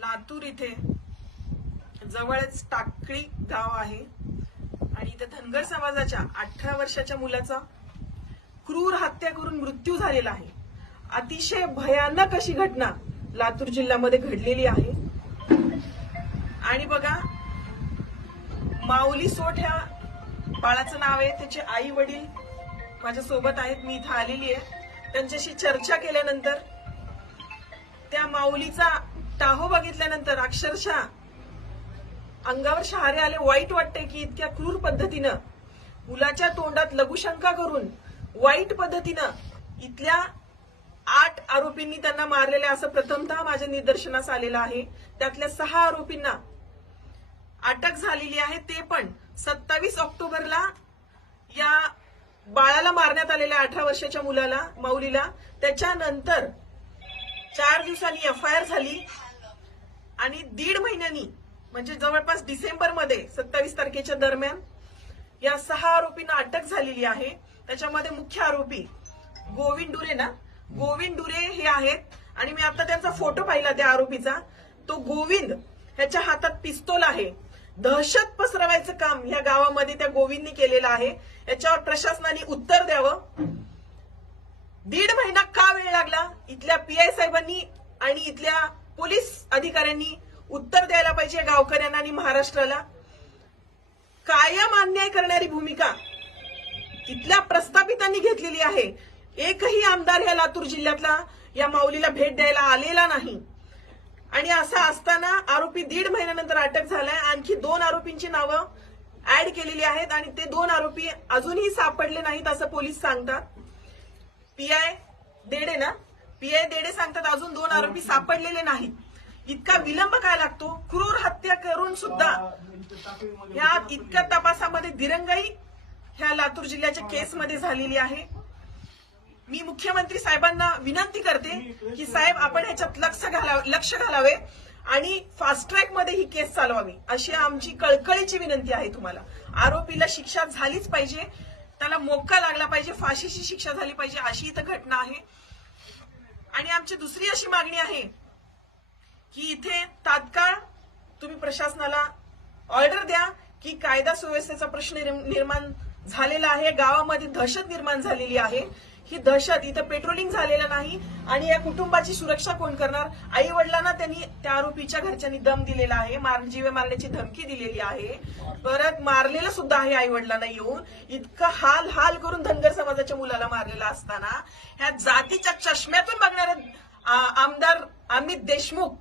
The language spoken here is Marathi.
लातूर इथे जवळच टाकळी गाव आहे आणि इथे धनगर समाजाच्या 18 वर्षाच्या मुलाचा क्रूर हत्या करून मृत्यू झालेला आहे। अतिशय भयानक अशी घटना लातूर जिल्ह्यामध्ये घडलेली आहे। आणि बघा, माऊली सोट ह्या बाळाचं नाव आहे, त्याचे आई वडील माझ्या सोबत आहेत, मी इथं आलेली आहे। त्यांच्याशी चर्चा केल्यानंतर त्या माऊलीचा टाहो बघितल्यानंतर अक्षरशः अंगावर शहारे आले। वाईट वाटते की इतक्या क्रूर पद्धतीनं मुलाच्या तोंडात लघुशंका करून वाईट पद्धतीनं इथल्या 8 आरोपींनी त्यांना मारलेले असं प्रथमतः माझ्या निदर्शनास आलेलं आहे। त्यातल्या 6 आरोपींना अटक झालेली आहे, ते पण 27 ऑक्टोबरला या बाळाला मारण्यात आलेल्या 18 वर्षाच्या मुलाला, माऊलीला। त्याच्यानंतर 4 दिवसांनी एफआयआर झाली आणि 1.5 महिन्यांनी म्हणजे जवळपास डिसेंबरमध्ये 27 तारखेच्या दरम्यान या 6 आरोपींना अटक झालेली आहे। त्याच्यामध्ये मुख्य आरोपी गोविंद डुरे हे आहेत आणि मी आता त्यांचा फोटो पाहिला त्या आरोपीचा। तो गोविंद ह्याच्या हातात पिस्तूल आहे। दहशत पसरवायचं काम या गावामध्ये त्या गोविंदनी केलेलं आहे। याच्यावर प्रशासनाने उत्तर द्यावं। 1.5 महिना का वेळ लागला? इथल्या पीआय साहेबांनी आणि इथल्या पोलीस अधिकाऱ्यांनी उत्तर द्यायला पाहिजे गावकऱ्यांना आणि महाराष्ट्राला। कायम अन्याय करणारी भूमिका इथल्या प्रस्थापितांनी घेतलेली आहे। एकही आमदार या लातूर जिल्ह्यातला या माऊलीला भेट द्यायला आलेला नाही आणि असं असताना आरोपी 1.5 महिन्यानंतर अटक झालाय। आणखी 2 आरोपींची नावं ऍड केलेली आहेत आणि ते 2 आरोपी अजूनही सापडले नाहीत असं पोलीस सांगतात। पीआय देडे सांगतात अजून 2 आरोपी सापडलेले नाहीत। इतका विलंब काय लागतो? क्रूर हत्या करून सुद्धा या इतक्या तपासामध्ये दिरंगाई ह्या लातूर जिल्ह्याच्या केसमध्ये झालेली आहे। मी मुख्यमंत्री साहेबांना विनंती करते की साहेब, आपण ह्याच्यात लक्ष घालावे आणि फास्ट ट्रॅक मध्ये ही केस चालवावी, अशी आमची कळकळीची विनंती आहे तुम्हाला। आरोपीला शिक्षा झालीच पाहिजे, त्याला मोक्का लागला पाहिजे, फाशीची शिक्षा झाली पाहिजे, अशी इथं घटना आहे। आणि आमची दुसरी अशी मागणी आहे की इथे तात्काळ तुम्ही प्रशासनाला ऑर्डर द्या की कायदा सुव्यवस्थेचा प्रश्न निर्माण झालेला आहे, गावामध्ये दहशत निर्माण झालेली आहे। ही दहशत, इथं पेट्रोलिंग झालेलं नाही आणि या कुटुंबाची सुरक्षा कोण करणार? आई वडिलांना त्यांनी त्या आरोपीच्या घरच्यांनी दम दिलेला आहे, जीवे मारण्याची धमकी दिलेली आहे, परत मारलेलं सुद्धा आहे आई वडिलांना येऊन। इतकं हाल करून धनगर समाजाच्या मुलाला मारलेला असताना ह्या जातीच्या चष्म्यातून बघणारे आमदार अमित देशमुख